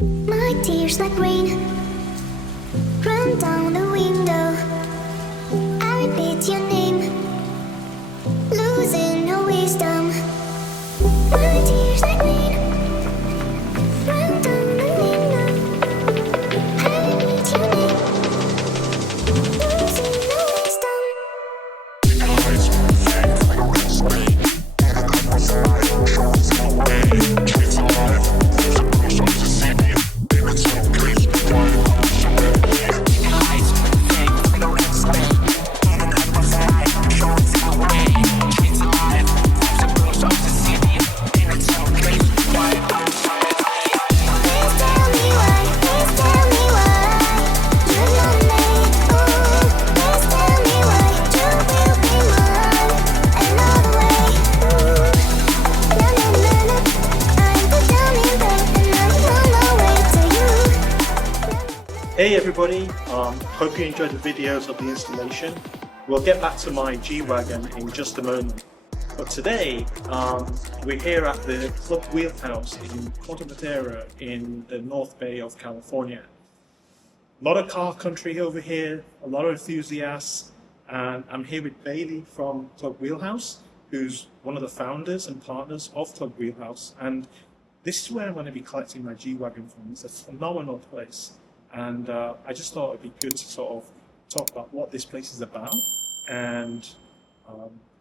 My tears like rain run down the window. I repeat your name, losing no wisdom. My tears like rain run down the window. I repeat your name, losing no wisdom. Hey everybody, hope you enjoyed the videos of the installation. We'll get back to my G-Wagon in just a moment. But today, we're here at the Club Wheelhouse in Corte Madera in the North Bay of California. A lot of car country over here, a lot of enthusiasts, and I'm here with Bailey from Club Wheelhouse, who's one of the founders and partners of Club Wheelhouse. And this is where I'm going to be collecting my G-Wagon from. It's a phenomenal place. And I just thought it'd be good to sort of talk about what this place is about and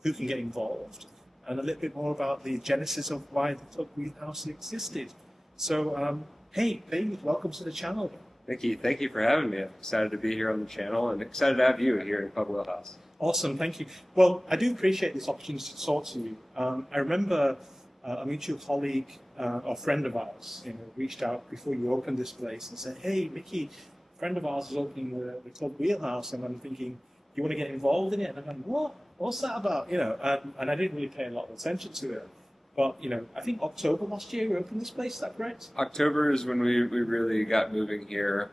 who can get involved, and a little bit more about the genesis of why the Club Wheelhouse existed. So, hey, Bailey, welcome to the channel. Thank you for having me. I'm excited to be here on the channel and excited to have you here in Club Wheelhouse. Awesome, thank you. Well, I do appreciate this opportunity to talk to you. I remember a mutual colleague or friend of ours, reached out before you opened this place and said, "Hey, Mickey, a friend of ours is opening the Club Wheelhouse," and I'm thinking, "Do you want to get involved in it?" And I'm like, "What? What's that about?" And I didn't really pay a lot of attention to it. But I think October last year we opened this place. Is that correct? October is when we really got moving here.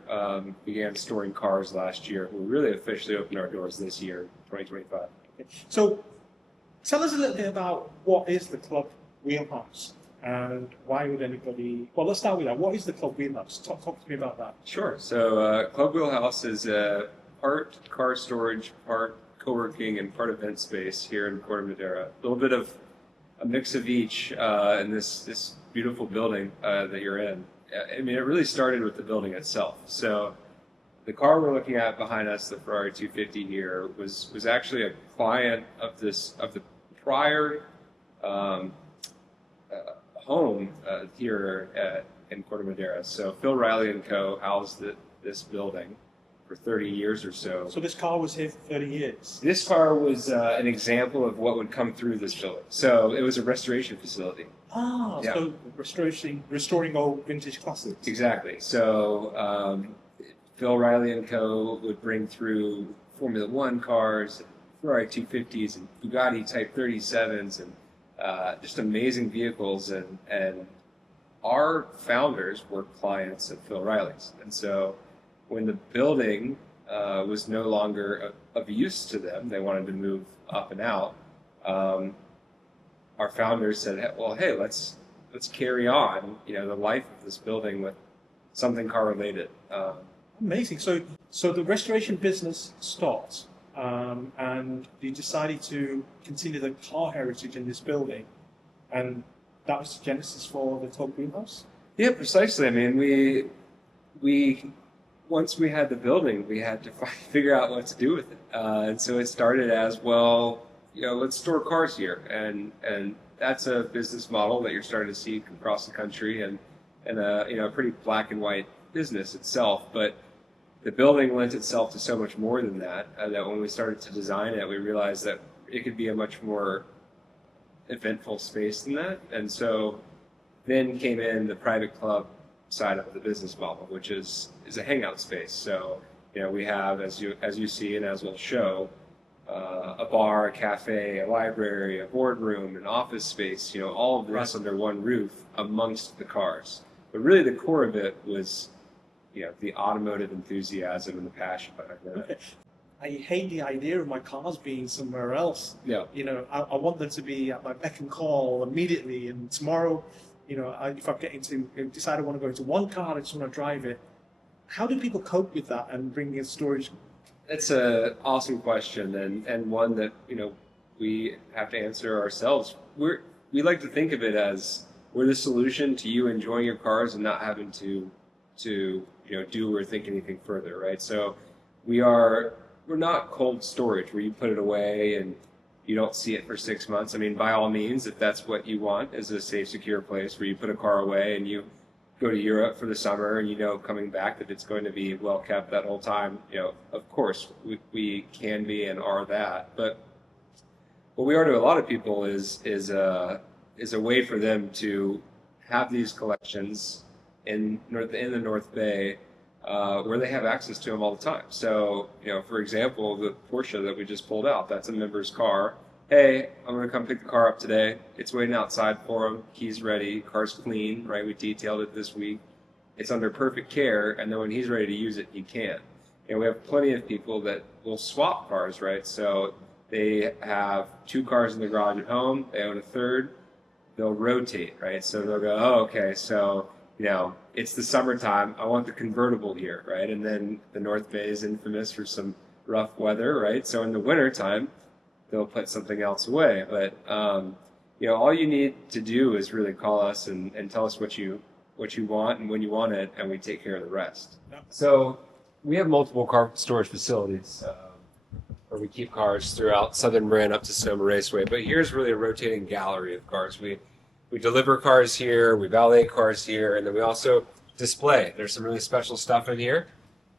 Began storing cars last year. We really officially opened our doors this year, 2025. Okay. So, tell us a little bit about what is the Club Wheelhouse. And why would anybody... Well, let's start with that. What is the Club Wheelhouse? Talk to me about that. Sure. So Club Wheelhouse is part car storage, part co-working, and part event space here in Corte Madera. A little bit of a mix of each in this beautiful building that you're in. I mean, it really started with the building itself. So the car we're looking at behind us, the Ferrari 250 here, was actually a client of the prior home here in Corte Madera. So Phil Riley and Co. housed this building for 30 years or so. So this car was here for 30 years? This car was an example of what would come through this building. So it was a restoration facility. Ah, yeah. So restoring old vintage classics. Exactly. So Phil Riley and Co. would bring through Formula One cars, Ferrari 250s, and Bugatti Type 37s, and just amazing vehicles, and our founders were clients of Phil Riley's. And so when the building was no longer of use to them, they wanted to move up and out, our founders said, well, hey, let's carry on the life of this building with something car related. Amazing. So the restoration business stopped. And you decided to continue the car heritage in this building, and that was the genesis for the Club Wheelhouse? Yeah, precisely. I mean, we once we had the building, we had to figure out what to do with it, and so it started as, well, let's store cars here, and that's a business model that you're starting to see across the country, and a pretty black and white business itself, but the building lent itself to so much more than that, that when we started to design it, we realized that it could be a much more eventful space than that. And so then came in the private club side of the business model, which is a hangout space. So, we have, as you see and as we'll show, a bar, a cafe, a library, a boardroom, an office space, all of this under one roof amongst the cars. But really the core of it was the automotive enthusiasm and the passion behind that. I hate the idea of my cars being somewhere else. Yeah. I want them to be at my beck and call immediately, and tomorrow if I'm getting to decide I want to go into one car, I just want to drive it. How do people cope with that and bring in storage? It's an awesome question, and one that we have to answer ourselves. We like to think of it as we're the solution to you enjoying your cars and not having to do or think anything further, right? So we're not cold storage where you put it away and you don't see it for 6 months. I mean, by all means, if that's what you want, is a safe, secure place where you put a car away and you go to Europe for the summer and coming back that it's going to be well kept that whole time. Of course we can be and are that, but what we are to a lot of people is a way for them to have these collections in the North Bay where they have access to them all the time. So, for example, the Porsche that we just pulled out, that's a member's car. Hey, I'm going to come pick the car up today. It's waiting outside for him. Keys ready. Car's clean, right? We detailed it this week. It's under perfect care, and then when he's ready to use it, he can. And we have plenty of people that will swap cars, right? So they have 2 cars in the garage at home. They own a third. They'll rotate, right? So they'll go, oh, okay, so it's the summertime. I want the convertible here, right? And then the North Bay is infamous for some rough weather, right? So in the wintertime, they'll put something else away. But all you need to do is really call us and tell us what you want and when you want it, and we take care of the rest. So we have multiple car storage facilities where we keep cars throughout Southern Marin up to Sonoma Raceway. But here's really a rotating gallery of cars. We deliver cars here, we valet cars here, and then we also display. There's some really special stuff in here,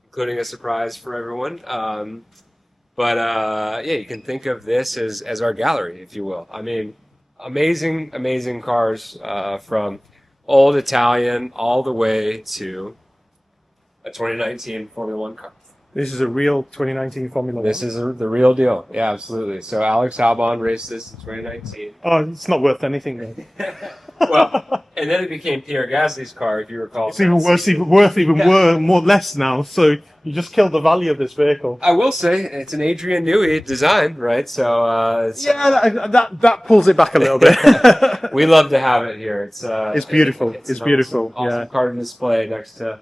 including a surprise for everyone. But you can think of this as our gallery, if you will. I mean, amazing cars from old Italian all the way to a 2019 Formula One car. This is a real 2019 Formula One. This is the real deal. Yeah, absolutely. So Alex Albon raced this in 2019. Oh, it's not worth anything then. Well, and then it became Pierre Gasly's car, if you recall. It's even worse, more less now. So you just killed the value of this vehicle. I will say it's an Adrian Newey design, right? So that pulls it back a little bit. We love to have it here. It's beautiful. It's beautiful. Awesome car to display next to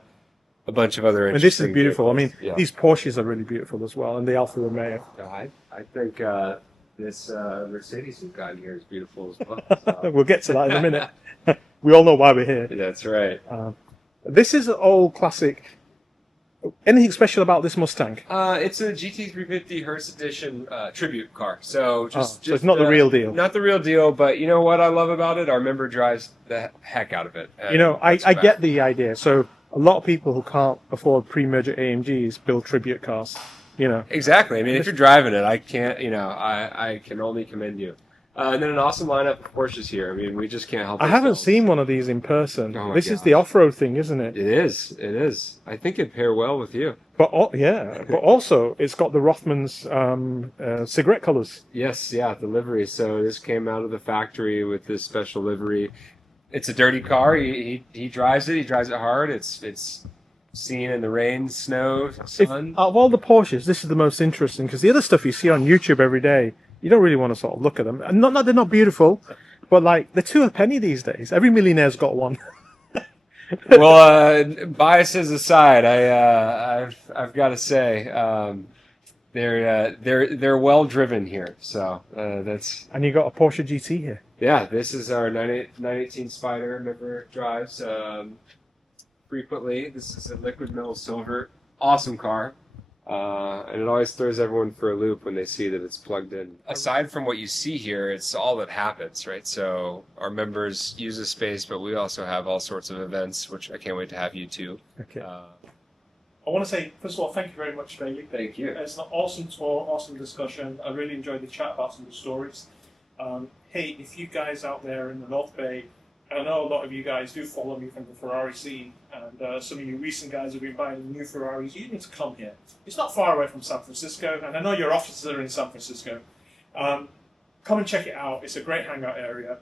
a bunch of other. And this is beautiful. Vehicles. I mean, these Porsches are really beautiful as well, and the Alfa Romeo. I think this Mercedes we've got here is beautiful as well. So. We'll get to that in a minute. We all know why we're here. That's right. This is an old classic. Anything special about this Mustang? It's a GT350 Hertz Edition tribute car. So so it's not the real deal. Not the real deal, but you know what I love about it? Our member drives the heck out of it. I get the idea. So a lot of people who can't afford pre-merger AMGs build tribute cars. Exactly. I mean, if you're driving it, I can't. I can only commend you. And then an awesome lineup of Porsches here. I mean, we just can't help. I haven't seen one of these in person. Oh this is the off-road thing, isn't it? It is. I think it'd pair well with you. But also it's got the Rothman's cigarette colors. Yes, the livery. So this came out of the factory with this special livery. It's a dirty car. He drives it. He drives it hard. It's seen in the rain, snow, sun. Out of all the Porsches, this is the most interesting because the other stuff you see on YouTube every day, you don't really want to sort of look at them. And not that they're not beautiful, but they're 2 a penny these days. Every millionaire's got one. Well, biases aside, I've got to say they're well driven here. So that's. And you got a Porsche GT here. Yeah, this is our 918 Spider. Member drives frequently. This is a liquid metal silver. Awesome car. And it always throws everyone for a loop when they see that it's plugged in. Aside from what you see here, it's all that happens, right? So our members use the space, but we also have all sorts of events, which I can't wait to have you too. Okay. I want to say, first of all, thank you very much, Bailey. Thank you. It's an awesome tour, awesome discussion. I really enjoyed the chat about some of the stories. Hey, if you guys out there in the North Bay, I know a lot of you guys do follow me from the Ferrari scene, and some of you recent guys have been buying new Ferraris. You need to come here. It's not far away from San Francisco, and I know your offices are in San Francisco. Come and check it out. It's a great hangout area.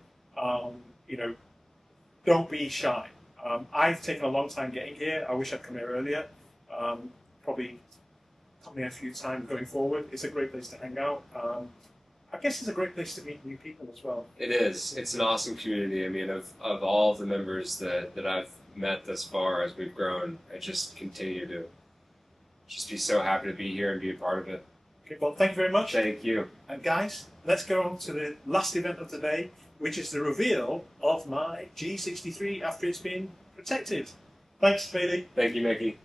Don't be shy. I've taken a long time getting here. I wish I'd come here earlier. Probably come here a few times going forward. It's a great place to hang out. I guess it's a great place to meet new people as well. It is. It's an awesome community. I mean, of all of the members that I've met thus far as we've grown, I just continue to just be so happy to be here and be a part of it. Okay, well, thank you very much. Thank you. And guys, let's go on to the last event of the day, which is the reveal of my G63 after it's been protected. Thanks, Bailey. Thank you, Mickey.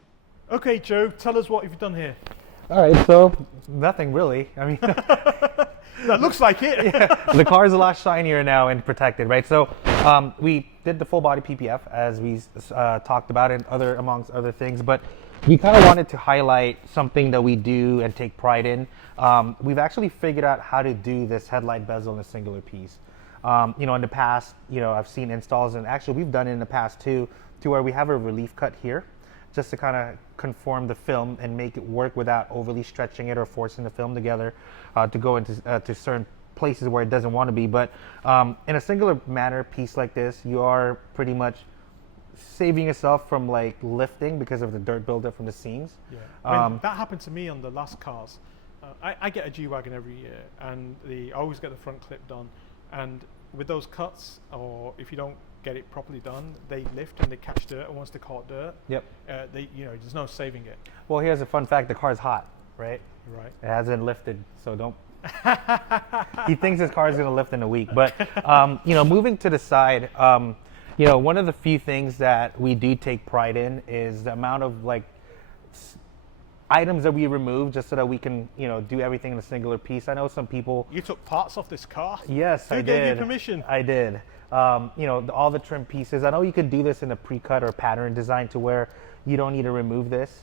Okay, Joe, tell us what you've done here. All right, so nothing really. I mean, That looks like it. the car is a lot shinier now and protected, right? So we did the full body PPF as we talked about, and amongst other things, but we kind of wanted to highlight something that we do and take pride in. We've actually figured out how to do this headlight bezel in a singular piece. You know, in the past, you know, I've seen installs, and actually we've done it in the past too, to where we have a relief cut here, just to kind of conform the film and make it work without overly stretching it or forcing the film together to go into to certain places where it doesn't want to be. But in a singular manner piece like this, you are pretty much saving yourself from like lifting because of the dirt buildup from the seams. Yeah, I mean, that happened to me on the last cars. I get a G-Wagon every year, and I always get the front clip done. And with those cuts, or if you don't get it properly done, they lift and they catch dirt. And once they caught dirt, Yep. There's no saving it. Well, here's a fun fact: the car's hot, right? Right. It hasn't lifted, so don't. He thinks his car is going to lift in a week, but you know, moving to the side, you know, one of the few things that we do take pride in is the amount of like items that we remove, just so that we can, you know, do everything in a singular piece. I know some people. You took parts off this car. Yes, I Who did. gave you permission? I did. You know, all the trim pieces. I know you could do this in a pre-cut or pattern design to where you don't need to remove this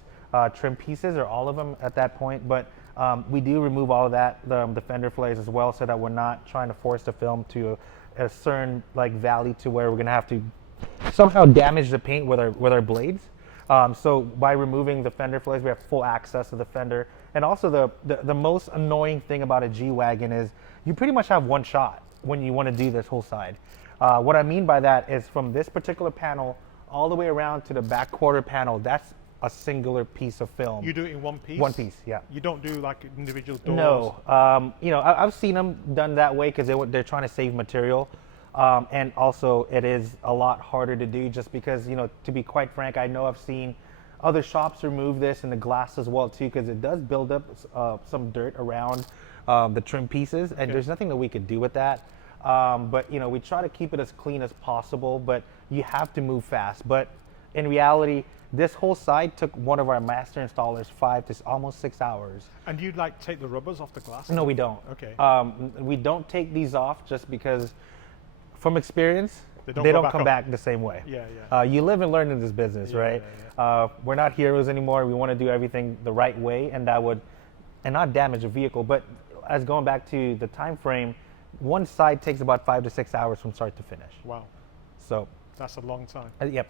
trim pieces or all of them at that point, but we do remove all of that, the fender flares as well, so that we're not trying to force the film to a certain like valley to where we're gonna have to somehow damage the paint with our blades. So by removing the fender flares, we have full access to the fender. And also the most annoying thing about a G-Wagon is you pretty much have one shot when you want to do this whole side. What I mean by that is from this particular panel all the way around to the back quarter panel, that's a singular piece of film. You do it in one piece? One piece, yeah. You don't do like individual doors? No. You know, I've seen them done that way because they're trying to save material. And also it is a lot harder to do just because, you know, to be quite frank, I know I've seen other shops remove this in the glass as well too, because it does build up some dirt around the trim pieces, and there's nothing that we could do with that. But, you know, we try to keep it as clean as possible, but you have to move fast. But in reality, this whole side took one of our master installers 5 to almost 6 hours. And you'd like take the rubbers off the glass? No, we don't. Okay. We don't take these off just because, from experience, they go don't back come up. back the same way. Yeah, yeah. You live and learn in this business, Yeah, right? yeah, We're not heroes anymore. We want to do everything the right way, and not damage a vehicle. But as going back to the time frame, one side takes about 5 to 6 hours from start to finish. Wow. So, That's a long time. Yep.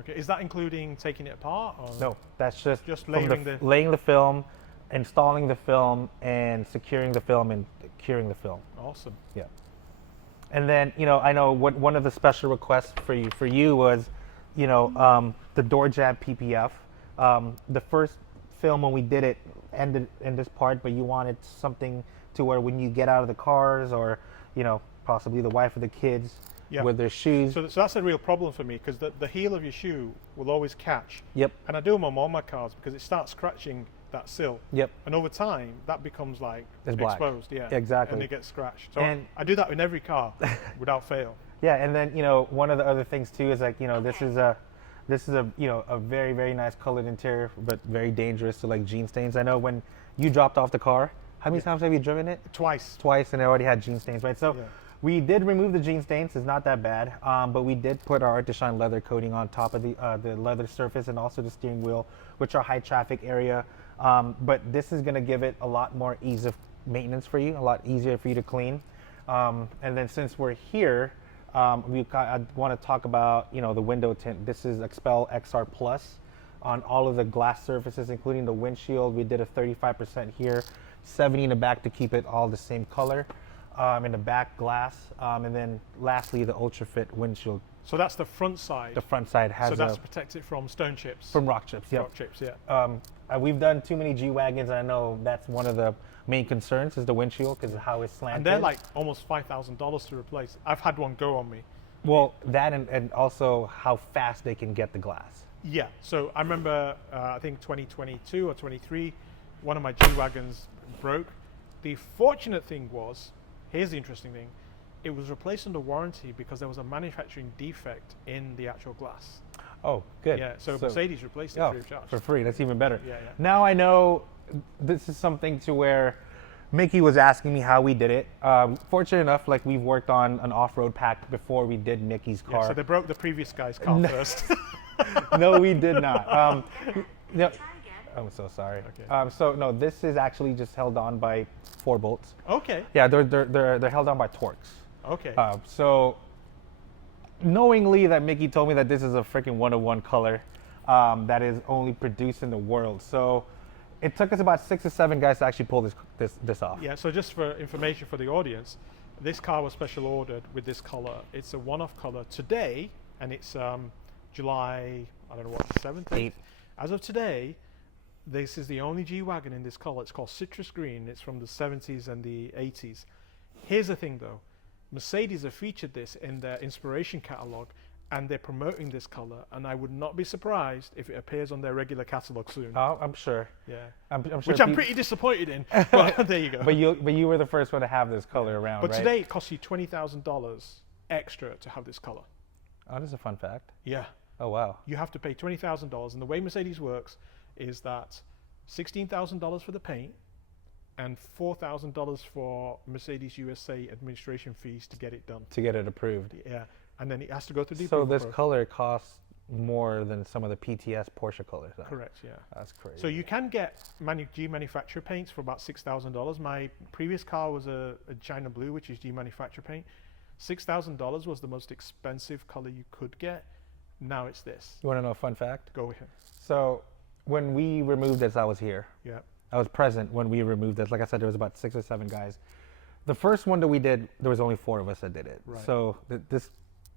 Okay. Is that including taking it apart? Or? No, that's just from layering laying the film, installing the film, and securing the film and curing the film. Awesome. Yeah. And then, you know, I know one of the special requests for you was, you know, the door jab PPF. The first film when we did it ended in this part, but you wanted something to where when you get out of the cars, or, you know, possibly the wife or the kids with their shoes. So that's a real problem for me, because the heel of your shoe will always catch. Yep. And I do them on all my cars because it starts scratching that sill. Yep. And over time, that becomes like It's black. exposed. Yeah. Exactly. And it gets scratched. So And- I do that in every car without fail. Yeah, and then, you know, one of the other things too is like, you know, this is a you know, a very, very nice colored interior, but very dangerous to like gene stains. I know when you dropped off the car, how many times have you driven it? Twice. Twice, and it already had gene stains, right? So we did remove the gene stains. It's not that bad, but we did put our Artdeshine leather coating on top of the leather surface, and also the steering wheel, which are high traffic area. But this is going to give it a lot more ease of maintenance for you, a lot easier for you to clean. And then since we're here, I want to talk about, you know, the window tint. This is Expel XR Plus on all of the glass surfaces, including the windshield. We did a 35% here, 70 in the back to keep it all the same color in the back glass. And then lastly, the Ultra Fit windshield So that's the front side. The front side has so that's protected from stone chips. from rock chips. Yep. Rock chips, yeah. We've done too many G wagons. I know that's one of the main concerns is the windshield because of how it's slanted. And they're like almost $5,000 to replace. I've had one go on me. well, that and also how fast they can get the glass. Yeah. So I remember, I think 2022 or 23, one of my G wagons broke. The fortunate thing was, here's the interesting thing. It was replaced under warranty because there was a manufacturing defect in the actual glass. Oh, good. Yeah, so Mercedes replaced it free of charge. For free. That's even better. Yeah, yeah. Now I know this is something to where Mickey was asking me how we did it. Fortunate enough, like we've worked on an off-road pack before we did Mickey's car. Yeah, so they broke the previous guy's car first. No, we did not. No, I'm so sorry. Okay. So no, this is actually just held on by 4 bolts. Okay. Yeah, they're held on by Torx. Okay. So knowingly that Mickey told me that this is a freaking 101 color that is only produced in the world. So it took us about 6 or 7 guys to actually pull this off. Yeah, so just for information for the audience, this car was special ordered with this color. It's a one-off color today, and it's July, I don't know what, 7th? 8th. As of today, this is the only G-Wagon in this color. It's called Citrus Green. It's from the 70s and the 80s. Here's the thing though, Mercedes have featured this in their inspiration catalog, and they're promoting this color, and I would not be surprised if it appears on their regular catalog soon. Oh, I'm sure. Yeah. I'm sure. Which I'm pretty disappointed in, but there you go. But you were the first one to have this color around, But right? today it costs you $20,000 extra to have this color. Oh, this is a fun fact. Yeah. Oh, wow. You have to pay $20,000, and the way Mercedes works is that $16,000 for the paint and $4,000 for Mercedes USA administration fees to get it done. To get it approved. Yeah, and then it has to go through the So approval this process. color costs more than some of the PTS Porsche colors. Though. Correct, yeah. That's crazy. So you can get G manufacturer paints for about $6,000. My previous car was a China Blue, which is G manufacturer paint. $6,000 was the most expensive color you could get. Now it's this. You want to know a fun fact? Go with it. So when we removed this, I was here. Yeah. I was present when we removed this. Like I said, there was about 6 or 7 guys. The first one that we did, there was only 4 of us that did it. Right. So this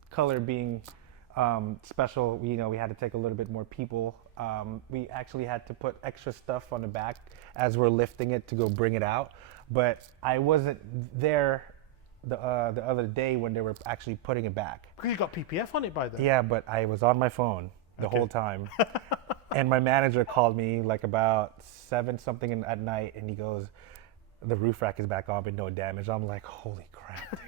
color being special, we had to take a little bit more people. We actually had to put extra stuff on the back as we're lifting it to go bring it out. But I wasn't there the other day when they were actually putting it back. Because you got PPF on it by then. Yeah, but I was on my phone the whole time. And my manager called me like about 7 something at night, and he goes, the roof rack is back on but no damage. I'm like, holy crap.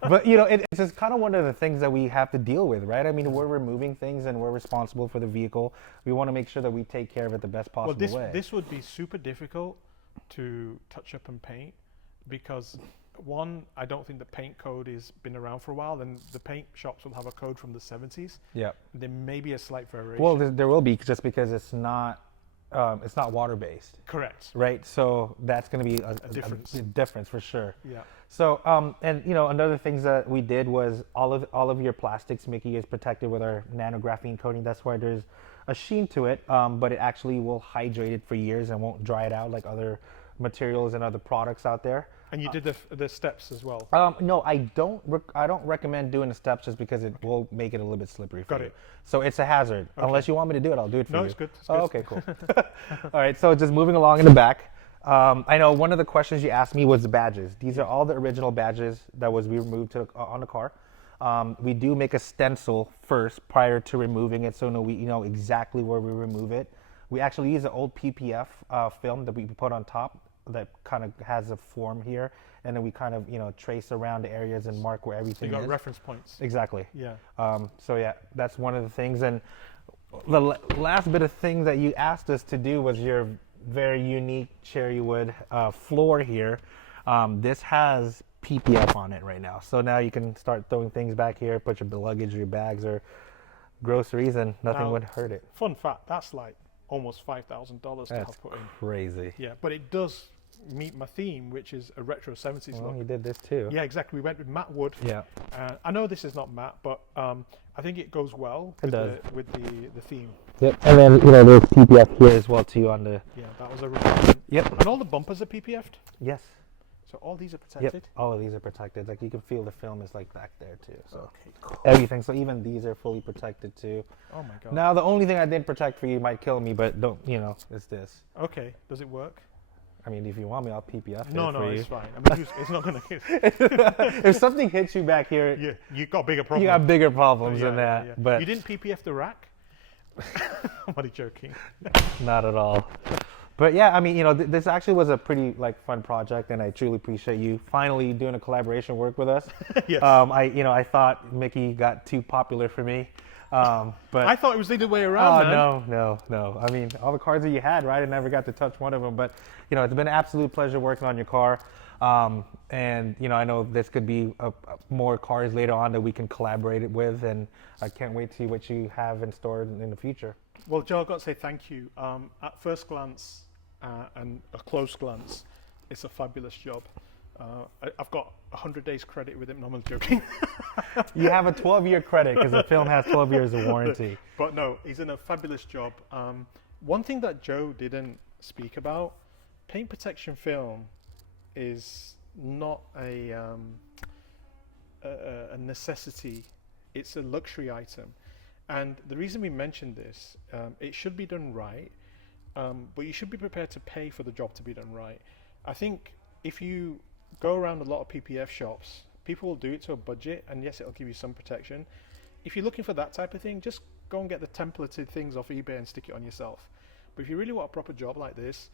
But it's just kind of one of the things that we have to deal with, right? I mean, we're removing things and we're responsible for the vehicle. We want to make sure that we take care of it the best possible way. This would be super difficult to touch up and paint because one, I don't think the paint code has been around for a while, and the paint shops will have a code from the 70s. Yeah. There may be a slight variation. Well, there will be, just because it's not water based. Correct. Right. So that's going to be a difference. A difference for sure. Yeah. So and another things that we did was all of your plastics, Mickey, is protected with our nanographene coating. That's why there's a sheen to it, but it actually will hydrate it for years and won't dry it out like other materials and other products out there. And you did the steps as well. No, I don't recommend doing the steps just because it will make it a little bit slippery for Got you. it. So it's a hazard. Okay. Unless you want me to do it, I'll do it for you. No, it's good. It's Oh, good. okay, cool. All right, so just moving along in the back. I know one of the questions you asked me was the badges. These are all the original badges that we removed on the car. We do make a stencil first prior to removing it, so we know exactly where we remove it. We actually use an old PPF film that we put on top that kind of has a form here, and then we kind of trace around the areas and mark where everything You got is. reference points. Exactly. Yeah. So yeah, that's one of the things. And the last bit of thing that you asked us to do was your very unique cherry wood floor here. This has PPF on it right now, so now you can start throwing things back here, put your luggage, your bags, or groceries, and nothing Now, would hurt it. Fun fact, that's like almost $5,000 to That's have put in. crazy. Yeah, but it does meet my theme, which is a retro 70s Well, look. you did this too. Yeah, exactly. We went with matte wood. Yeah. I know this is not matte, but I think it goes well It with, does. with the theme. Yep. And then there's PPF here as well too on the. Yeah, that was a requirement. Yep. And all the bumpers are PPF'd. Yes. So all these are protected? Yep, all of these are protected. Like you can feel the film is like back there too. So Okay, cool. everything. So even these are fully protected too. Oh my God. Now the only thing I didn't protect for you might kill me, but don't, is this. Okay, does it work? I mean, if you want me, I'll PPF No, it no, for it's you. fine. I mean, it's not going to... If something hits you back here, Yeah, you got bigger problems. you got bigger problems than that. Yeah. But You didn't PPF the rack? I'm only joking. not at all. But yeah, I mean, this actually was a pretty fun project, and I truly appreciate you finally doing a collaboration work with us. Yes. I thought Mickey got too popular for me, but I thought it was the other way around, man. no. I mean, all the cars that you had, right? I never got to touch one of them, but it's been an absolute pleasure working on your car. And I know this could be more cars later on that we can collaborate with, and I can't wait to see what you have in store in the future. Well, Joe, I've got to say thank you. At first glance and a close glance, it's a fabulous job. I've got 100 days credit with it, and I'm not joking. You have a 12-year credit because the film has 12 years of warranty. But no, he's done a fabulous job. One thing that Joe didn't speak about, paint protection film is not a necessity. It's a luxury item. And the reason we mentioned this, it should be done right, but you should be prepared to pay for the job to be done right. I think if you go around a lot of PPF shops, people will do it to a budget, and yes, it'll give you some protection. If you're looking for that type of thing, just go and get the templated things off eBay and stick it on yourself. But if you really want a proper job like this,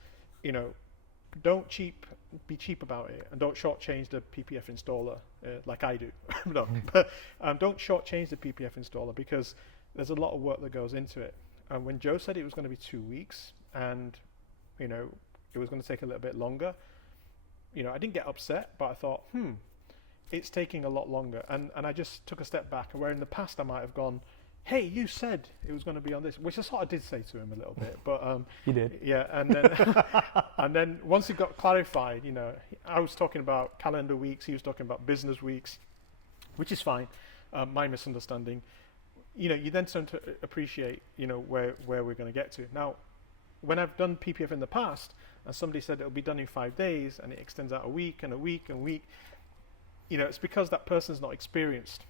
don't be cheap about it, and don't shortchange the PPF installer like I do. No, but don't shortchange the PPF installer, because there's a lot of work that goes into it. And when Joe said it was going to be 2 weeks, and it was going to take a little bit longer, I didn't get upset, but I thought, it's taking a lot longer, and I just took a step back. Where in the past I might have gone, hey, you said it was going to be on this, which I sort of did say to him a little bit, but you did. Yeah, and then and then once it got clarified, I was talking about calendar weeks, he was talking about business weeks, which is fine. My misunderstanding. You then start to appreciate, where we're going to get to. Now, when I've done PPF in the past, and somebody said it'll be done in 5 days, and it extends out a week and a week and a week, it's because that person's not experienced.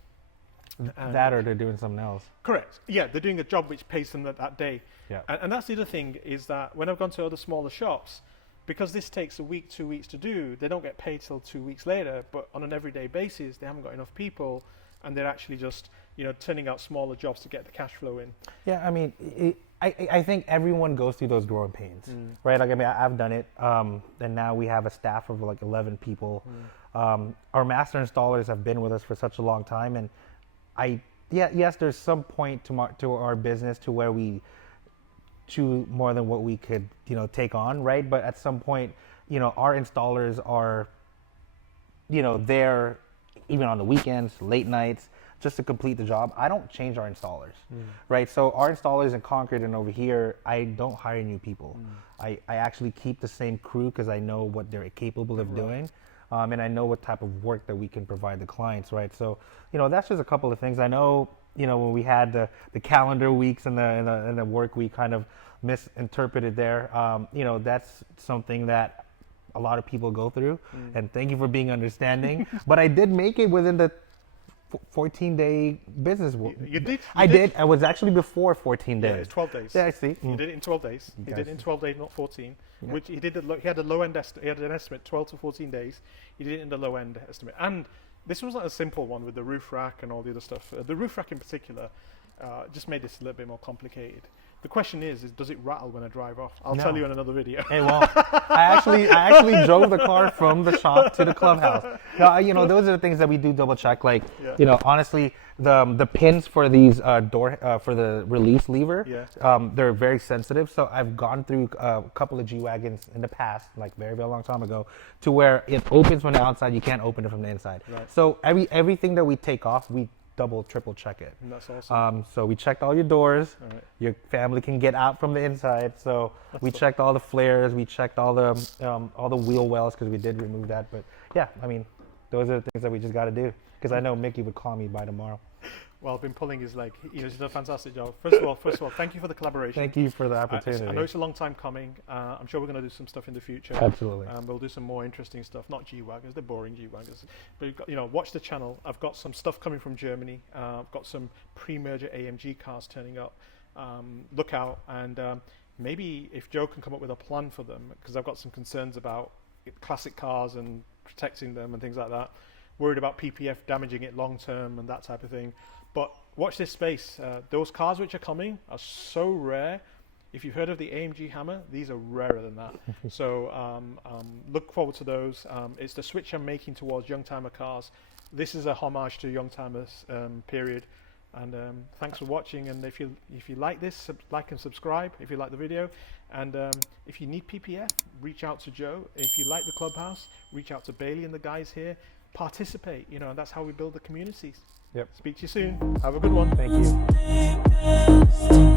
That or they're doing something else. Correct. Yeah, they're doing a job which pays them that day. Yeah. And that's the other thing, is that when I've gone to other smaller shops, because this takes a week, 2 weeks to do, they don't get paid till 2 weeks later, but on an everyday basis, they haven't got enough people, and they're actually just, turning out smaller jobs to get the cash flow in. Yeah, I mean, I think everyone goes through those growing pains, right? Like, I mean, I've done it, and now we have a staff of 11 people. Our master installers have been with us for such a long time, and yes, there's some point to our business to where we chew more than what we could, take on, right? But at some point, our installers are, there even on the weekends, late nights, just to complete the job. I don't change our installers, right? So our installers in Concord and over here, I don't hire new people. I actually keep the same crew because I know what they're capable of doing. And I know what type of work that we can provide the clients, right? So, that's just a couple of things. I know, when we had the calendar weeks and the work week kind of misinterpreted there, that's something that a lot of people go through. And thank you for being understanding. But I did make it within the 14-day business. You did? I did. I was actually before 14 days. Yeah, it's 12 days. Yeah, I see. He did it in 12 days. He did it in 12 days, not 14. Yeah. Which he did. He had a low end. He had an estimate 12 to 14 days. He did it in the low end estimate. And this was not a simple one with the roof rack and all the other stuff. The roof rack in particular just made this a little bit more complicated. The question is does it rattle when I drive off? I'll tell you in another video. Hey, well, I actually drove the car from the shop to the clubhouse. Now, those are the things that we do double check. Like, honestly, the pins for these door for the release lever, they're very sensitive. So I've gone through a couple of G wagons in the past, like very, very long time ago, to where it opens from the outside. You can't open it from the inside. Right. So everything that we take off, we double, triple check it. And that's awesome. So we checked all your doors. All right. Your family can get out from the inside. So we checked all the flares. We checked all the wheel wells because we did remove that. But yeah, I mean, those are the things that we just got to do. Because I know Mickey would call me by tomorrow. I've been pulling his leg. He's done a fantastic job. First of all, thank you for the collaboration. Thank you for the I opportunity. know it's a long time coming. I'm sure we're going to do some stuff in the future. Absolutely. We'll do some more interesting stuff. Not G-Wagons, they're boring G-Wagons. But you've got, watch the channel. I've got some stuff coming from Germany. I've got some pre-merger AMG cars turning up. Look out, and maybe if Joe can come up with a plan for them, because I've got some concerns about classic cars and protecting them and things like that. Worried about PPF damaging it long term and that type of thing. But watch this space. Those cars which are coming are so rare. If you've heard of the AMG Hammer, these are rarer than that. So look forward to those. It's the switch I'm making towards youngtimer cars. This is a homage to youngtimers period. And thanks for watching. And if you like this, like and subscribe if you like the video. And if you need PPF, reach out to Joe. If you like the Clubhouse, reach out to Bailey and the guys here. Participate, and that's how we build the communities. Yep. Speak to you soon. Have a good one. Thank you.